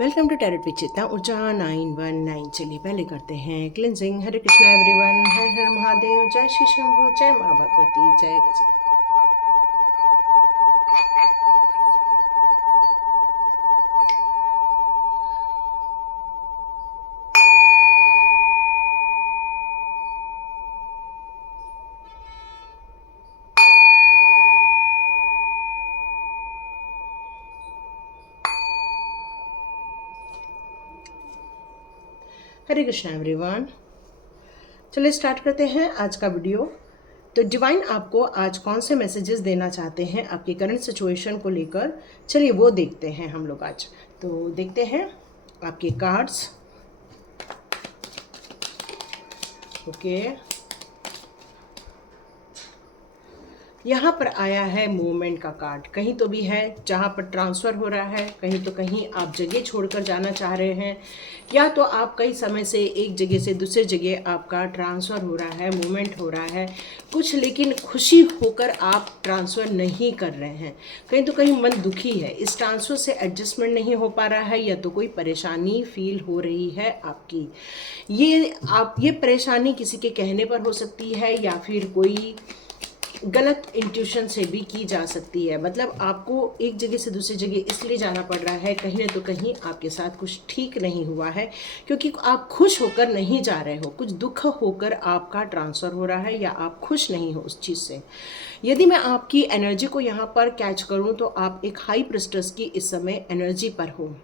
Welcome to tarot with चेतना ऊर्जा 919। चलिए पहले करते हैं क्लिनजिंग। हरे कृष्णा एवरीवन, हर हर महादेव, जय श्री शंभू, जय माँ भगवती, जय गजा। हरे कृष्णा एवरीवन, चलिए स्टार्ट करते हैं आज का वीडियो। तो डिवाइन आपको आज कौन से मैसेजेस देना चाहते हैं आपकी करंट सिचुएशन को लेकर, चलिए वो देखते हैं हम लोग आज। तो देखते हैं आपके कार्ड्स। ओके, यहाँ पर आया है मूवमेंट का कार्ड। कहीं तो भी है जहाँ पर ट्रांसफ़र हो रहा है, कहीं तो कहीं आप जगह छोड़कर जाना चाह रहे हैं, या तो आप कई समय से एक जगह से दूसरे जगह आपका ट्रांसफ़र हो रहा है, मूवमेंट हो रहा है कुछ, लेकिन खुशी होकर आप ट्रांसफ़र नहीं कर रहे हैं। कहीं तो कहीं मन दुखी है, इस ट्रांसफ़र से एडजस्टमेंट नहीं हो पा रहा है, या तो कोई परेशानी फील हो रही है आपकी। ये परेशानी किसी के कहने पर हो सकती है, या फिर कोई गलत इंट्यूशन से भी की जा सकती है। मतलब आपको एक जगह से दूसरी जगह इसलिए जाना पड़ रहा है, कहीं ना तो कहीं आपके साथ कुछ ठीक नहीं हुआ है, क्योंकि आप खुश होकर नहीं जा रहे हो, कुछ दुख होकर आपका ट्रांसफ़र हो रहा है, या आप खुश नहीं हो उस चीज़ से। यदि मैं आपकी एनर्जी को यहाँ पर कैच करूँ तो आप एक हाई प्रिस्टेस की इस समय एनर्जी पर हो।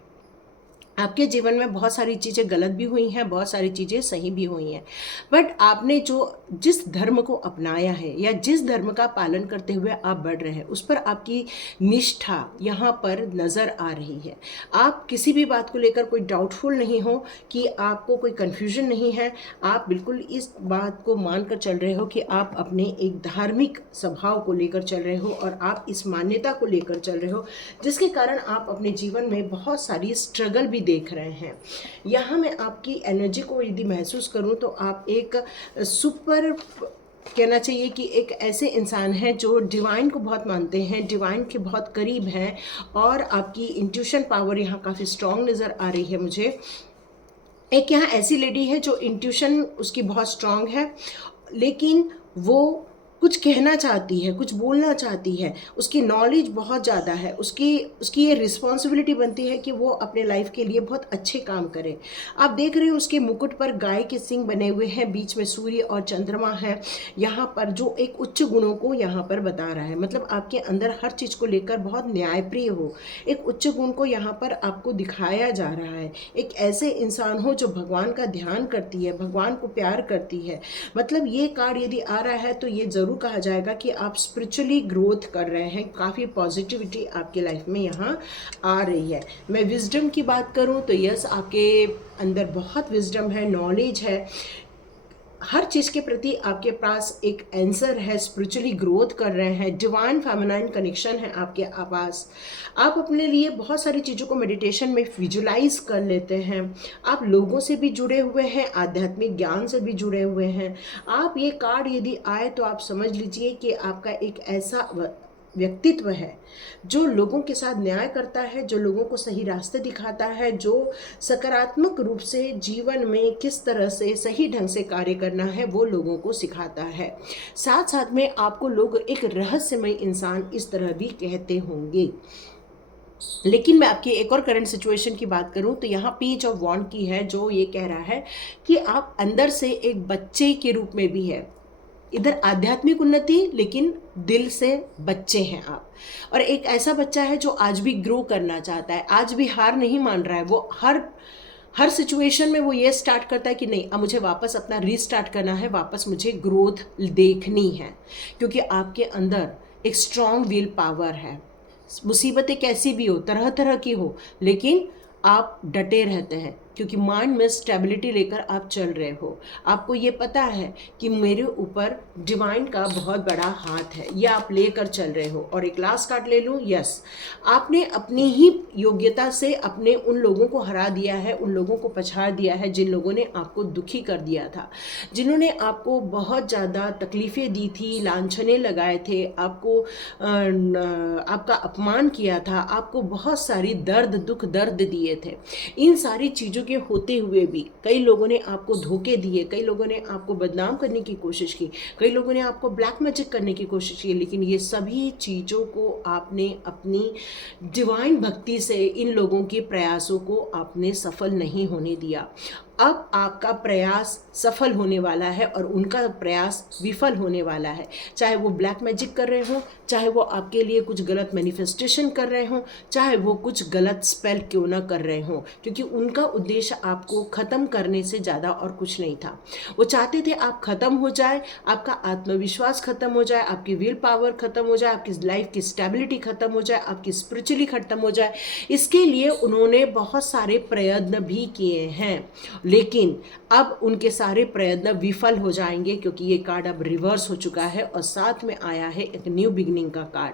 आपके जीवन में बहुत सारी चीज़ें गलत भी हुई हैं, बहुत सारी चीज़ें सही भी हुई हैं, बट आपने जिस धर्म को अपनाया है, या जिस धर्म का पालन करते हुए आप बढ़ रहे हैं, उस पर आपकी निष्ठा यहाँ पर नज़र आ रही है। आप किसी भी बात को लेकर कोई डाउटफुल नहीं हो, कि आपको कोई कन्फ्यूजन नहीं है। आप बिल्कुल इस बात को मान कर चल रहे हो कि आप अपने एक धार्मिक स्वभाव को लेकर चल रहे हो, और आप इस मान्यता को लेकर चल रहे हो, जिसके कारण आप अपने जीवन में बहुत सारी स्ट्रगल भी देख रहे हैं। यहाँ मैं आपकी एनर्जी को यदि महसूस करूँ तो आप एक सुपर, कहना चाहिए कि एक ऐसे इंसान हैं जो डिवाइन को बहुत मानते हैं, डिवाइन के बहुत करीब हैं, और आपकी इंट्यूशन पावर यहाँ काफ़ी स्ट्रॉन्ग नज़र आ रही है मुझे। एक यहाँ ऐसी लेडी है जो इंट्यूशन उसकी बहुत स्ट्रॉन्ग है, लेकिन वो कुछ कहना चाहती है, कुछ बोलना चाहती है, उसकी नॉलेज बहुत ज़्यादा है, उसकी ये रिस्पॉन्सिबिलिटी बनती है कि वो अपने लाइफ के लिए बहुत अच्छे काम करे। आप देख रहे हो उसके मुकुट पर गाय के सिंग बने हुए हैं, बीच में सूर्य और चंद्रमा है यहाँ पर, जो एक उच्च गुणों को यहाँ पर बता रहा है। मतलब आपके अंदर हर चीज़ को लेकर बहुत न्यायप्रिय हो, एक उच्च गुण को यहाँ पर आपको दिखाया जा रहा है। एक ऐसे इंसान हो जो भगवान का ध्यान करती है, भगवान को प्यार करती है। मतलब ये कार्ड यदि आ रहा है तो ये ज़रूर कहा जाएगा कि आप स्पिरिचुअली ग्रोथ कर रहे हैं, काफ़ी पॉजिटिविटी आपके लाइफ में यहाँ आ रही है। मैं विजडम की बात करूँ तो यस, आपके अंदर बहुत विजडम है, नॉलेज है, हर चीज़ के प्रति आपके पास एक आंसर है, स्पिरिचुअली ग्रोथ कर रहे हैं, डिवाइन फेमिनाइन कनेक्शन है आपके पास। आप अपने लिए बहुत सारी चीज़ों को मेडिटेशन में विजुलाइज कर लेते हैं, आप लोगों से भी जुड़े हुए हैं, आध्यात्मिक ज्ञान से भी जुड़े हुए हैं। आप ये कार्ड यदि आए तो आप समझ लीजिए कि आपका एक ऐसा व्यक्तित्व है जो लोगों के साथ न्याय करता है, जो लोगों को सही रास्ते दिखाता है, जो सकारात्मक रूप से जीवन में किस तरह से सही ढंग से कार्य करना है वो लोगों को सिखाता है। साथ साथ में आपको लोग एक रहस्यमय इंसान इस तरह भी कहते होंगे। लेकिन मैं आपकी एक और करंट सिचुएशन की बात करूं तो यहाँ पेज ऑफ वॉन्ड की है, जो ये कह रहा है कि आप अंदर से एक बच्चे के रूप में भी है। इधर आध्यात्मिक उन्नति, लेकिन दिल से बच्चे हैं आप। और एक ऐसा बच्चा है जो आज भी ग्रो करना चाहता है, आज भी हार नहीं मान रहा है। वो हर सिचुएशन में वो ये स्टार्ट करता है कि नहीं, अब मुझे वापस अपना रीस्टार्ट करना है, वापस मुझे ग्रोथ देखनी है, क्योंकि आपके अंदर एक स्ट्रॉन्ग विल पावर है। मुसीबतें कैसी भी हो, तरह तरह की हो, लेकिन आप डटे रहते हैं क्योंकि माइंड में स्टेबिलिटी लेकर आप चल रहे हो। आपको ये पता है कि मेरे ऊपर डिवाइन का बहुत बड़ा हाथ है, ये आप लेकर चल रहे हो। और एक लास्ट कार्ड ले लूँ, यस, आपने अपनी ही योग्यता से अपने उन लोगों को हरा दिया है, उन लोगों को पछाड़ दिया है जिन लोगों ने आपको दुखी कर दिया था, जिन्होंने आपको बहुत ज़्यादा तकलीफ़ें दी थी, लांछने लगाए थे, आपको आपका अपमान किया था, आपको बहुत सारी दर्द दुख दर्द दिए थे। इन सारी चीज़ों के होते हुए भी कई लोगों ने आपको धोखे दिए, कई लोगों ने आपको बदनाम करने की कोशिश की, कई लोगों ने आपको ब्लैक मैजिक करने की कोशिश की, लेकिन ये सभी चीज़ों को आपने अपनी डिवाइन भक्ति से इन लोगों के प्रयासों को आपने सफल नहीं होने दिया। अब आपका प्रयास सफल होने वाला है और उनका प्रयास विफल होने वाला है। चाहे वो ब्लैक मैजिक कर रहे हो, चाहे वो आपके लिए कुछ गलत मैनिफेस्टेशन कर रहे हो, चाहे वो कुछ गलत स्पेल क्यों ना कर रहे हो, क्योंकि उनका उद्देश्य आपको ख़त्म करने से ज़्यादा और कुछ नहीं था। वो चाहते थे आप ख़त्म हो जाए, आपका आत्मविश्वास ख़त्म हो जाए, आपकी विल पावर ख़त्म हो जाए, आपकी लाइफ की स्टेबिलिटी ख़त्म हो जाए, आपकी स्पिरिचुअली ख़त्म हो जाए। इसके लिए उन्होंने बहुत सारे प्रयत्न भी किए हैं, लेकिन अब उनके सारे प्रयत्न विफल हो जाएंगे, क्योंकि ये कार्ड अब रिवर्स हो चुका है और साथ में आया है एक न्यू बिगनिंग का कार्ड।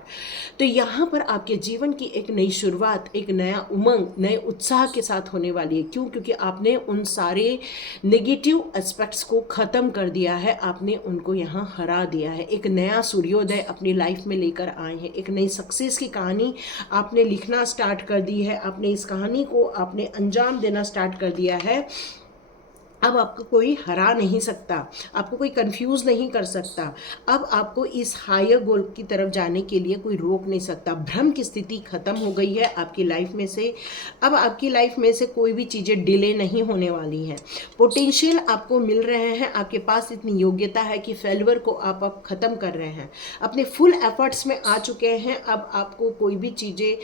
तो यहाँ पर आपके जीवन की एक नई शुरुआत, एक नया उमंग, नए उत्साह के साथ होने वाली है। क्यों? क्योंकि आपने उन सारे नेगेटिव एस्पेक्ट्स को ख़त्म कर दिया है, आपने उनको यहाँ हरा दिया है। एक नया सूर्योदय अपनी लाइफ में लेकर आए हैं, एक नई सक्सेस की कहानी आपने लिखना स्टार्ट कर दी है, आपने इस कहानी को आपने अंजाम देना स्टार्ट कर दिया है। अब आपको कोई हरा नहीं सकता, आपको कोई कंफ्यूज नहीं कर सकता। अब आपको इस हायर गोल की तरफ जाने के लिए कोई रोक नहीं सकता। भ्रम की स्थिति खत्म हो गई है आपकी लाइफ में से। अब आपकी लाइफ में से कोई भी चीज़ें डिले नहीं होने वाली हैं। पोटेंशियल आपको मिल रहे हैं, आपके पास इतनी योग्यता है कि फेलियर को आप अब ख़त्म कर रहे हैं, अपने फुल एफर्ट्स में आ चुके हैं। अब आपको कोई भी चीज़ें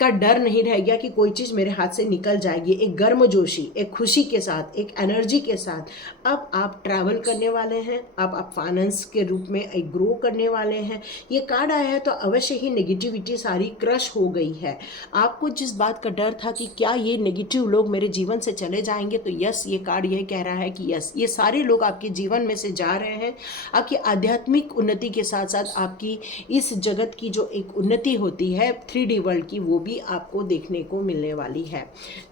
का डर नहीं रह गया कि कोई चीज़ मेरे हाथ से निकल जाएगी। एक गर्मजोशी, एक खुशी के साथ, एक एनर्जी के साथ अब आप ट्रैवल करने वाले हैं। अब आप फाइनेंस के रूप में एक ग्रो करने वाले हैं। ये कार्ड आया है तो अवश्य ही नेगेटिविटी सारी क्रश हो गई है। आपको जिस बात का डर था कि क्या ये नेगेटिव लोग मेरे जीवन से चले जाएंगे, तो यस, ये कार्ड ये कह रहा है कि यस, ये सारे लोग आपके जीवन में से जा रहे हैं। आपकी आध्यात्मिक उन्नति के साथ साथ आपकी इस जगत की जो एक उन्नति होती है 3D वर्ल्ड की, वो भी आपको देखने को मिलने वाली है।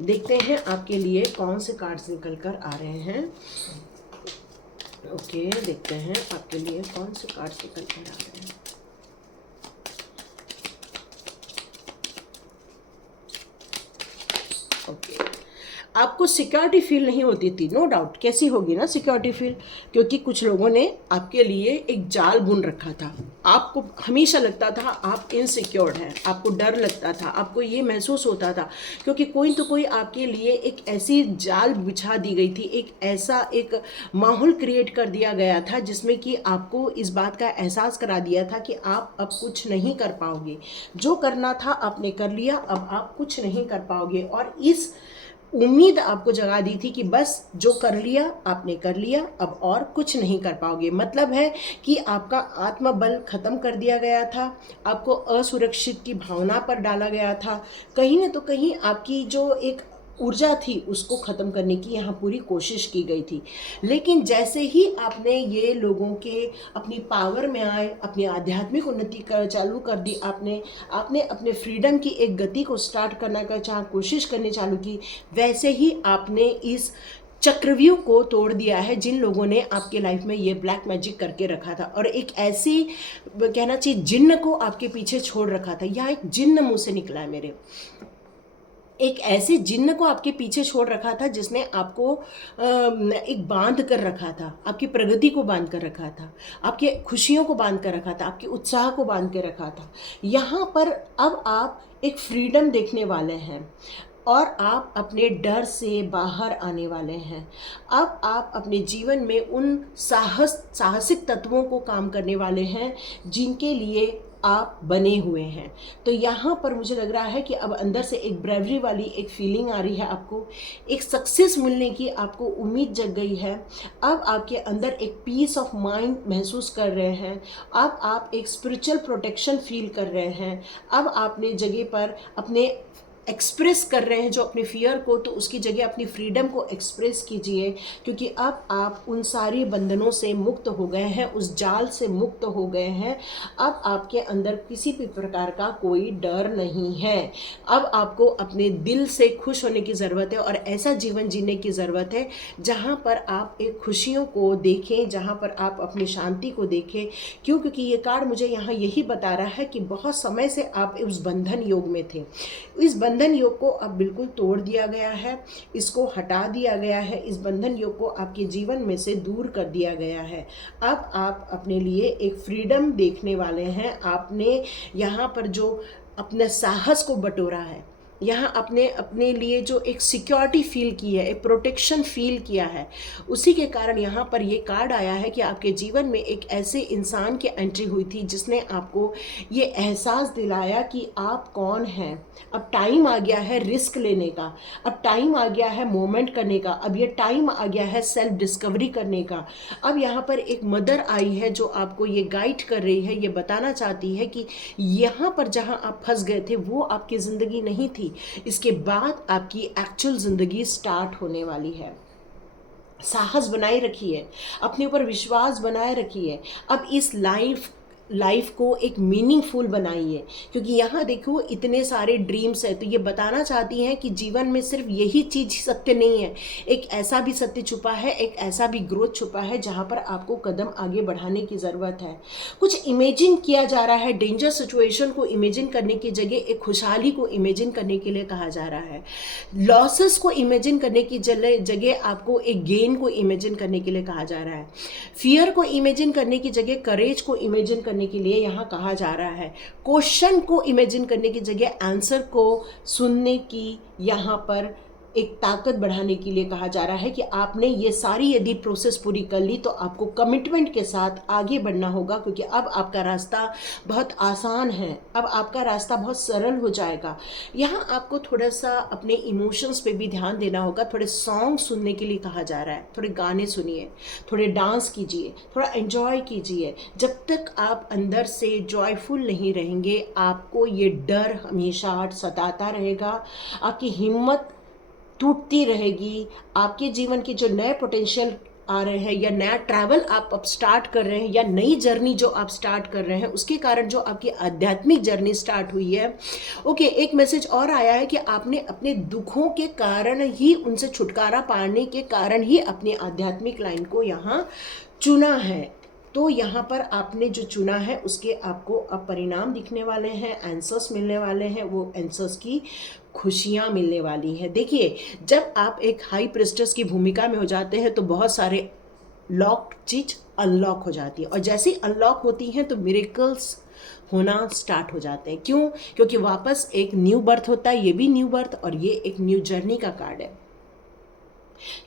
देखते हैं आपके लिए कौन से कार्ड्स निकल कर आ रहे हैं। ओके, देखते हैं आपके लिए कौन से कार्ड्स निकल कर आ रहे हैं। ओके, आपको सिक्योरिटी फील नहीं होती थी, नो डाउट। कैसी होगी ना सिक्योरिटी फील, क्योंकि कुछ लोगों ने आपके लिए एक जाल बुन रखा था। आपको हमेशा लगता था आप इनसिक्योर्ड हैं, आपको डर लगता था, आपको ये महसूस होता था क्योंकि कोई तो कोई आपके लिए एक ऐसी जाल बिछा दी गई थी, एक ऐसा एक माहौल क्रिएट कर दिया गया था जिसमें कि आपको इस बात का एहसास करा दिया था कि आप अब कुछ नहीं कर पाओगे। जो करना था आपने कर लिया, अब आप कुछ नहीं कर पाओगे। और इस उम्मीद आपको जगा दी थी कि बस जो कर लिया आपने कर लिया, अब और कुछ नहीं कर पाओगे। मतलब है कि आपका आत्मबल खत्म कर दिया गया था, आपको असुरक्षित की भावना पर डाला गया था। कहीं न तो कहीं आपकी जो एक ऊर्जा थी उसको ख़त्म करने की यहाँ पूरी कोशिश की गई थी। लेकिन जैसे ही आपने ये लोगों के अपनी पावर में आए, अपनी आध्यात्मिक उन्नति कर चालू कर दी, आपने अपने फ्रीडम की एक गति को स्टार्ट करना का कोशिश करनी चालू की, वैसे ही आपने इस चक्रव्यूह को तोड़ दिया है जिन लोगों ने आपके लाइफ में ये ब्लैक मैजिक करके रखा था और एक ऐसी कहना चाहिए जिन्न को आपके पीछे छोड़ रखा था। यहाँ एक जिन्न मुँह से निकला है मेरे, एक ऐसे जिन्न को आपके पीछे छोड़ रखा था जिसने आपको एक बांध कर रखा था, आपकी प्रगति को बांध कर रखा था, आपकी खुशियों को बांध कर रखा था, आपके उत्साह को बांध कर रखा था। यहाँ पर अब आप एक फ्रीडम देखने वाले हैं और आप अपने डर से बाहर आने वाले हैं। अब आप अपने जीवन में उन साहसिक तत्वों को काम करने वाले हैं जिनके लिए आप बने हुए हैं। तो यहाँ पर मुझे लग रहा है कि अब अंदर से एक ब्रेवरी वाली एक फीलिंग आ रही है, आपको एक सक्सेस मिलने की आपको उम्मीद जग गई है। अब आपके अंदर एक पीस ऑफ माइंड महसूस कर रहे हैं। अब आप एक स्पिरिचुअल प्रोटेक्शन फील कर रहे हैं। अब आपने जगह पर अपने एक्सप्रेस कर रहे हैं जो अपने फियर को, तो उसकी जगह अपनी फ्रीडम को एक्सप्रेस कीजिए, क्योंकि अब आप उन सारे बंधनों से मुक्त हो गए हैं, उस जाल से मुक्त हो गए हैं। अब आपके अंदर किसी भी प्रकार का कोई डर नहीं है। अब आपको अपने दिल से खुश होने की ज़रूरत है और ऐसा जीवन जीने की ज़रूरत है जहाँ पर आप एक खुशियों को देखें, जहाँ पर आप अपनी शांति को देखें। क्यों? क्योंकि ये कार्ड मुझे यहाँ यही बता रहा है कि बहुत समय से आप उस बंधन योग में थे। इस बंधन योग को अब बिल्कुल तोड़ दिया गया है, इसको हटा दिया गया है, इस बंधन योग को आपके जीवन में से दूर कर दिया गया है। अब आप अपने लिए एक फ्रीडम देखने वाले हैं। आपने यहाँ पर जो अपने साहस को बटोरा है, यहाँ अपने लिए जो एक सिक्योरिटी फील की है, एक प्रोटेक्शन फील किया है, उसी के कारण यहाँ पर ये कार्ड आया है कि आपके जीवन में एक ऐसे इंसान की एंट्री हुई थी जिसने आपको ये एहसास दिलाया कि आप कौन हैं। अब टाइम आ गया है रिस्क लेने का, अब टाइम आ गया है मोमेंट करने का, अब ये टाइम आ गया है सेल्फ डिस्कवरी करने का। अब यहाँ पर एक मदर आई है जो आपको ये गाइड कर रही है, ये बताना चाहती है कि यहाँ पर जहाँ आप फंस गए थे वो आपकी ज़िंदगी नहीं थी, इसके बाद आपकी एक्चुअल ज़िंदगी स्टार्ट होने वाली है। साहस बनाए रखिए, अपने ऊपर विश्वास बनाए रखिए। अब इस लाइफ को एक मीनिंगफुल बनाइए, क्योंकि यहाँ देखो इतने सारे ड्रीम्स हैं। तो ये बताना चाहती हैं कि जीवन में सिर्फ यही चीज़ सत्य नहीं है, एक ऐसा भी सत्य छुपा है, एक ऐसा भी ग्रोथ छुपा है जहाँ पर आपको कदम आगे बढ़ाने की ज़रूरत है। कुछ इमेजिन किया जा रहा है, डेंजर सिचुएशन को इमेजिन करने की जगह एक खुशहाली को इमेजिन करने के लिए कहा जा रहा है। लॉसेस को इमेजिन करने की जगह आपको एक गेन को इमेजिन करने के लिए कहा जा रहा है। फियर को इमेजिन करने की जगह करेज को इमेजिन करने के लिए यहाँ कहा जा रहा है। क्वेश्चन को इमेजिन करने की जगह आंसर को सुनने की यहाँ पर एक ताकत बढ़ाने के लिए कहा जा रहा है कि आपने ये सारी यदि प्रोसेस पूरी कर ली तो आपको कमिटमेंट के साथ आगे बढ़ना होगा, क्योंकि अब आपका रास्ता बहुत आसान है, अब आपका रास्ता बहुत सरल हो जाएगा। यहाँ आपको थोड़ा सा अपने इमोशंस पे भी ध्यान देना होगा। थोड़े सॉन्ग सुनने के लिए कहा जा रहा है, थोड़े गाने सुनिए, थोड़े डांस कीजिए, थोड़ा एंजॉय कीजिए। जब तक आप अंदर से जॉयफुल नहीं रहेंगे आपको ये डर हमेशा सताता रहेगा, आपकी हिम्मत टूटती रहेगी। आपके जीवन के जो नए पोटेंशियल आ रहे हैं या नया ट्रैवल आप अब स्टार्ट कर रहे हैं या नई जर्नी जो आप स्टार्ट कर रहे हैं, उसके कारण जो आपकी आध्यात्मिक जर्नी स्टार्ट हुई है, ओके, एक मैसेज और आया है कि आपने अपने दुखों के कारण ही, उनसे छुटकारा पाने के कारण ही अपनी आध्यात्मिक लाइन को यहाँ चुना है। तो यहाँ पर आपने जो चुना है उसके आपको अब परिणाम दिखने वाले हैं, आंसर्स मिलने वाले हैं, वो आंसर्स की खुशियाँ मिलने वाली हैं। देखिए, जब आप एक हाई प्रिस्टेस की भूमिका में हो जाते हैं तो बहुत सारे लॉक चीज अनलॉक हो जाती है, और जैसे ही अनलॉक होती हैं तो मिरेकल्स होना स्टार्ट हो जाते हैं। क्यों? क्योंकि वापस एक न्यू बर्थ होता है, ये भी न्यू बर्थ और ये एक न्यू जर्नी का कार्ड है।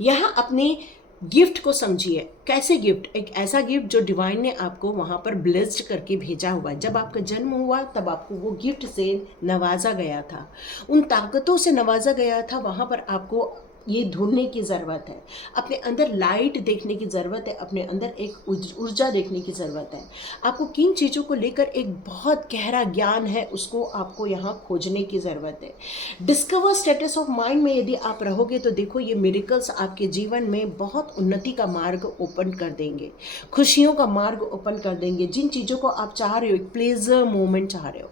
यहाँ अपने गिफ्ट को समझिए। कैसे गिफ्ट? एक ऐसा गिफ्ट जो डिवाइन ने आपको वहाँ पर ब्लेस्ड करके भेजा हुआ है। जब आपका जन्म हुआ तब आपको वो गिफ्ट से नवाजा गया था, उन ताकतों से नवाजा गया था। वहाँ पर आपको ये ढूंढने की ज़रूरत है, अपने अंदर लाइट देखने की ज़रूरत है, अपने अंदर एक ऊर्जा देखने की ज़रूरत है। आपको किन चीज़ों को लेकर एक बहुत गहरा ज्ञान है उसको आपको यहाँ खोजने की ज़रूरत है। डिस्कवर स्टेटस ऑफ माइंड में यदि आप रहोगे तो देखो ये मिरेकल्स आपके जीवन में बहुत उन्नति का मार्ग ओपन कर देंगे, खुशियों का मार्ग ओपन कर देंगे। जिन चीज़ों को आप चाह रहे हो, एक प्लेजर मोमेंट चाह रहे हो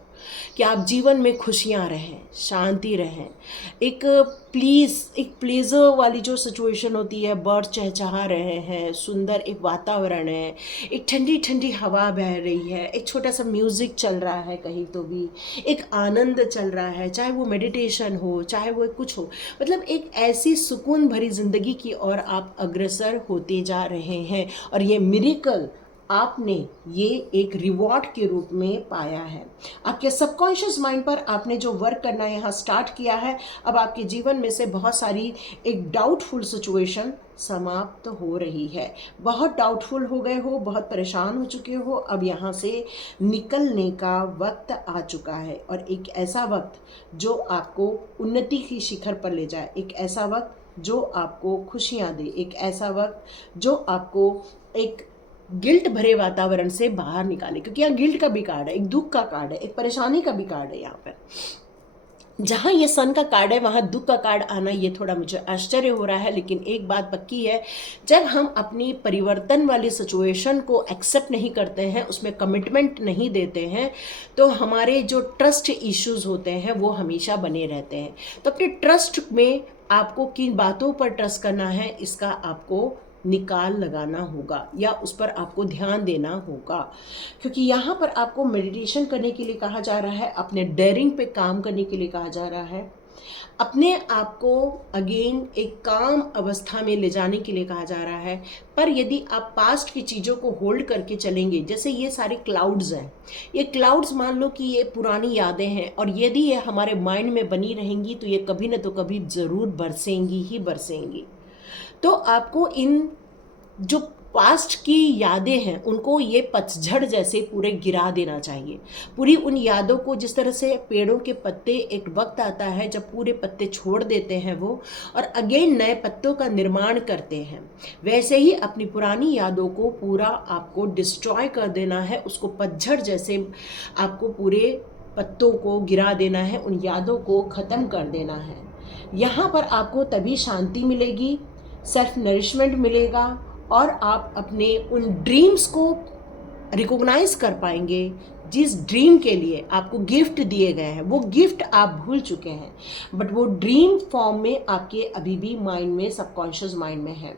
कि आप जीवन में खुशियाँ रहें, शांति रहें, एक प्लेजर वाली जो सिचुएशन होती है, बर्ड चहचहा रहे हैं, सुंदर एक वातावरण है, एक ठंडी ठंडी हवा बह रही है, एक छोटा सा म्यूज़िक चल रहा है, कहीं तो भी एक आनंद चल रहा है, चाहे वो मेडिटेशन हो, चाहे वो कुछ हो, मतलब एक ऐसी सुकून भरी ज़िंदगी की ओर आप अग्रसर होते जा रहे हैं। और ये मिरेकल आपने ये एक रिवॉर्ड के रूप में पाया है। आपके सबकॉन्शियस माइंड पर आपने जो वर्क करना यहाँ स्टार्ट किया है, अब आपके जीवन में से बहुत सारी एक डाउटफुल सिचुएशन समाप्त हो रही है। बहुत डाउटफुल हो गए हो, बहुत परेशान हो चुके हो, अब यहाँ से निकलने का वक्त आ चुका है। और एक ऐसा वक्त जो आपको उन्नति की शिखर पर ले जाए, एक ऐसा वक्त जो आपको खुशियाँ दे, एक ऐसा वक्त जो आपको एक गिल्ट भरे वातावरण से बाहर निकाले। क्योंकि यहाँ गिल्ट का भी कार्ड है, एक दुख का कार्ड है, एक परेशानी का भी कार्ड है यहाँ पर। जहाँ ये सन का कार्ड है वहाँ दुख का कार्ड आना ये थोड़ा मुझे आश्चर्य हो रहा है, लेकिन एक बात पक्की है, जब हम अपनी परिवर्तन वाली सिचुएशन को एक्सेप्ट नहीं करते हैं, उसमें कमिटमेंट नहीं देते हैं, तो हमारे जो ट्रस्ट इश्यूज होते हैं वो हमेशा बने रहते हैं। तो अपने ट्रस्ट में आपको किन बातों पर ट्रस्ट करना है इसका आपको निकाल लगाना होगा, या उस पर आपको ध्यान देना होगा, क्योंकि यहाँ पर आपको मेडिटेशन करने के लिए कहा जा रहा है, अपने डेयरिंग पे काम करने के लिए कहा जा रहा है, अपने आप को अगेन एक काम अवस्था में ले जाने के लिए कहा जा रहा है। पर यदि आप पास्ट की चीज़ों को होल्ड करके चलेंगे, जैसे ये सारे क्लाउड्स हैं, ये क्लाउड्स मान लो कि ये पुरानी यादें हैं, और यदि ये हमारे माइंड में बनी रहेंगी तो ये कभी न तो कभी ज़रूर बरसेंगी ही बरसेंगी। तो आपको इन जो पास्ट की यादें हैं उनको ये पतझड़ जैसे पूरे गिरा देना चाहिए। पूरी उन यादों को, जिस तरह से पेड़ों के पत्ते एक वक्त आता है जब पूरे पत्ते छोड़ देते हैं वो और अगेन नए पत्तों का निर्माण करते हैं, वैसे ही अपनी पुरानी यादों को पूरा आपको डिस्ट्रॉय कर देना है। उसको पतझड़ जैसे आपको पूरे पत्तों को गिरा देना है, उन यादों को ख़त्म कर देना है। यहाँ पर आपको तभी शांति मिलेगी, सेल्फ नरिशमेंट मिलेगा, और आप अपने उन ड्रीम्स को रिकॉग्नाइज कर पाएंगे जिस ड्रीम के लिए आपको गिफ्ट दिए गए हैं। वो गिफ्ट आप भूल चुके हैं, बट वो ड्रीम फॉर्म में आपके अभी भी माइंड में, सबकॉन्शियस माइंड में है।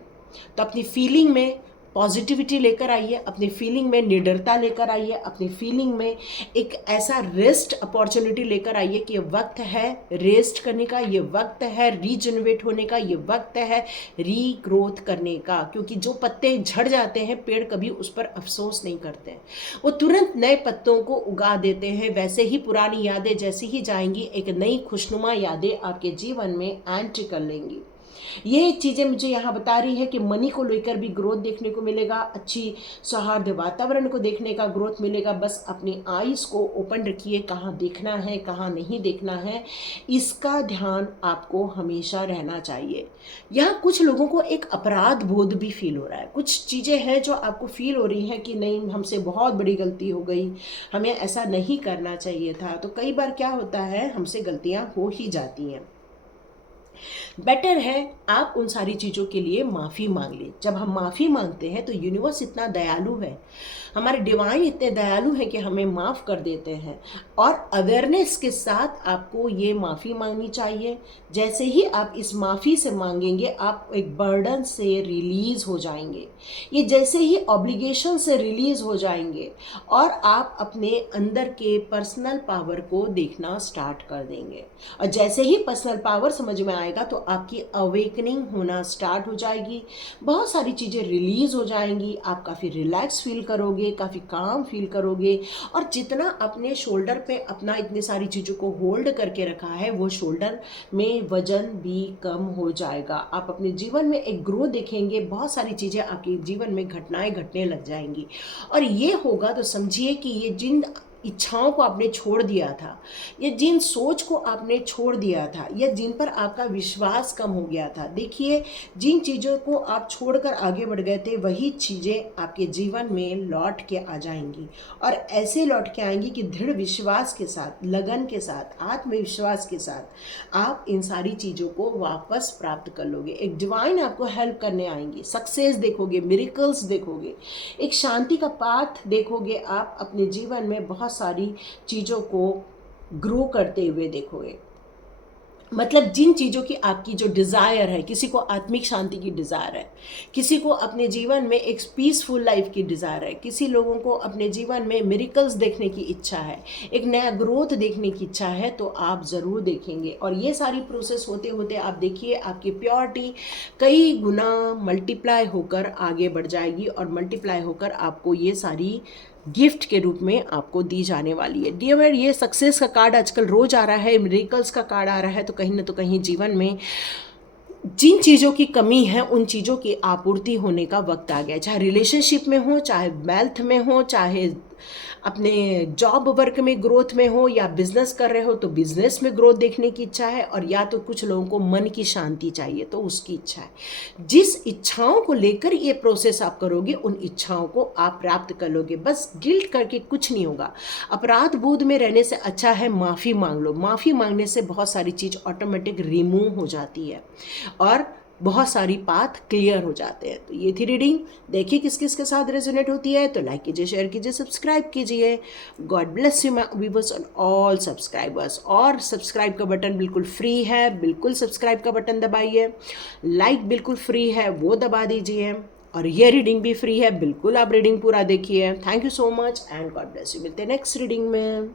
तो अपनी फीलिंग में पॉजिटिविटी लेकर आइए, अपनी फीलिंग में निडरता लेकर आइए, अपनी फीलिंग में एक ऐसा रेस्ट अपॉर्चुनिटी लेकर आइए कि ये वक्त है रेस्ट करने का, ये वक्त है रीजनरेट होने का, ये वक्त है रीग्रोथ करने का। क्योंकि जो पत्ते झड़ जाते हैं, पेड़ कभी उस पर अफसोस नहीं करते हैं, वो तुरंत नए पत्तों को उगा देते हैं। वैसे ही पुरानी यादें जैसी ही जाएंगी, एक नई खुशनुमा यादें आपके जीवन में एंट्री कर लेंगी। ये चीज़ें मुझे यहाँ बता रही है कि मनी को लेकर भी ग्रोथ देखने को मिलेगा, अच्छी सौहार्द वातावरण को देखने का ग्रोथ मिलेगा। बस अपनी आईज को ओपन रखिए, कहाँ देखना है कहाँ नहीं देखना है, इसका ध्यान आपको हमेशा रहना चाहिए। यहाँ कुछ लोगों को एक अपराध बोध भी फील हो रहा है, कुछ चीज़ें हैं जो आपको फील हो रही हैं कि नहीं, हमसे बहुत बड़ी गलती हो गई, हमें ऐसा नहीं करना चाहिए था। तो कई बार क्या होता है, हमसे गलतियाँ हो ही जाती हैं। बेटर है आप उन सारी चीज़ों के लिए माफ़ी मांग लें। जब हम माफ़ी मांगते हैं तो यूनिवर्स इतना दयालु है, हमारे डिवाइन इतने दयालु हैं कि हमें माफ़ कर देते हैं। और अवेयरनेस के साथ आपको ये माफ़ी मांगनी चाहिए। जैसे ही आप इस माफ़ी से मांगेंगे, आप एक बर्डन से रिलीज़ हो जाएंगे। ये जैसे ही ऑब्लिगेशन से रिलीज़ हो जाएंगे और आप अपने अंदर के पर्सनल पावर को देखना स्टार्ट कर देंगे। और जैसे ही पर्सनल पावर समझ में आएगा तो आपकी अवेकनिंग होना स्टार्ट हो जाएगी, बहुत सारी चीज़ें रिलीज़ हो जाएंगी, आप काफ़ी रिलैक्स फील करोगे, काफ़ी काम फील करोगे। और जितना अपने शोल्डर पे अपना इतनी सारी चीज़ों को होल्ड करके रखा है, वो शोल्डर में वजन भी कम हो जाएगा। आप अपने जीवन में एक ग्रोथ देखेंगे, बहुत सारी चीज़ें आपके जीवन में घटनाएं घटने लग जाएंगी। और ये होगा तो समझिए कि ये जिन इच्छाओं को आपने छोड़ दिया था, या जिन सोच को आपने छोड़ दिया था, या जिन पर आपका विश्वास कम हो गया था, देखिए जिन चीज़ों को आप छोड़कर आगे बढ़ गए थे, वही चीज़ें आपके जीवन में लौट के आ जाएंगी। और ऐसे लौट के आएंगी कि दृढ़ विश्वास के साथ, लगन के साथ, आत्मविश्वास के साथ आप इन सारी चीज़ों को वापस प्राप्त कर लोगे। एक डिवाइन आपको हेल्प करने आएंगी, सक्सेस देखोगे, मिरेकल्स देखोगे, एक शांति का पाथ देखोगे। आप अपने जीवन में बहुत सारी चीज़ों को ग्रो करते हुए देखोगे। मतलब जिन चीज़ों की आपकी जो डिज़ायर है, किसी को आत्मिक शांति की डिज़ायर है, किसी को अपने जीवन में एक पीसफुल लाइफ की डिज़ायर है, किसी लोगों को अपने जीवन में मिरेकल्स देखने की इच्छा है, एक नया ग्रोथ देखने की इच्छा है, तो आप ज़रूर देखेंगे। और ये सारी प्रोसेस होते होते आप देखिए आपकी प्योरिटी कई गुना मल्टीप्लाई होकर आगे बढ़ जाएगी, और मल्टीप्लाई होकर आपको ये सारी गिफ्ट के रूप में आपको दी जाने वाली है। डियर, ये सक्सेस का कार्ड आजकल रोज आ रहा है, मिरेकल्स का कार्ड आ रहा है, तो कहीं ना तो कहीं जीवन में जिन चीज़ों की कमी है उन चीज़ों की आपूर्ति होने का वक्त आ गया। चाहे रिलेशनशिप में हो, चाहे वेल्थ में हो, चाहे अपने जॉब वर्क में ग्रोथ में हो या बिजनेस कर रहे हो तो बिजनेस में ग्रोथ देखने की इच्छा है, और या तो कुछ लोगों को मन की शांति चाहिए तो उसकी इच्छा है। जिस इच्छाओं को लेकर ये प्रोसेस आप करोगे उन इच्छाओं को आप प्राप्त कर लोगे। बस गिल्ट करके कुछ नहीं होगा। अपराध बोध में रहने से अच्छा है माफ़ी मांग लो। माफ़ी मांगने से बहुत सारी चीज़ ऑटोमेटिक रिमूव हो जाती है और बहुत सारी पाथ क्लियर हो जाते हैं। तो ये थी रीडिंग। देखिए किस किस के साथ रेजोनेट होती है, तो लाइक कीजिए, शेयर कीजिए, सब्सक्राइब कीजिए। God bless you my viewers and all subscribers. और सब्सक्राइब का बटन बिल्कुल फ्री है, बिल्कुल सब्सक्राइब का बटन दबाइए। लाइक बिल्कुल फ्री है, वो दबा दीजिए। और ये रीडिंग भी फ्री है, बिल्कुल आप रीडिंग पूरा देखिए। Thank you so much and God bless you. मिलते हैं नेक्स्ट रीडिंग में।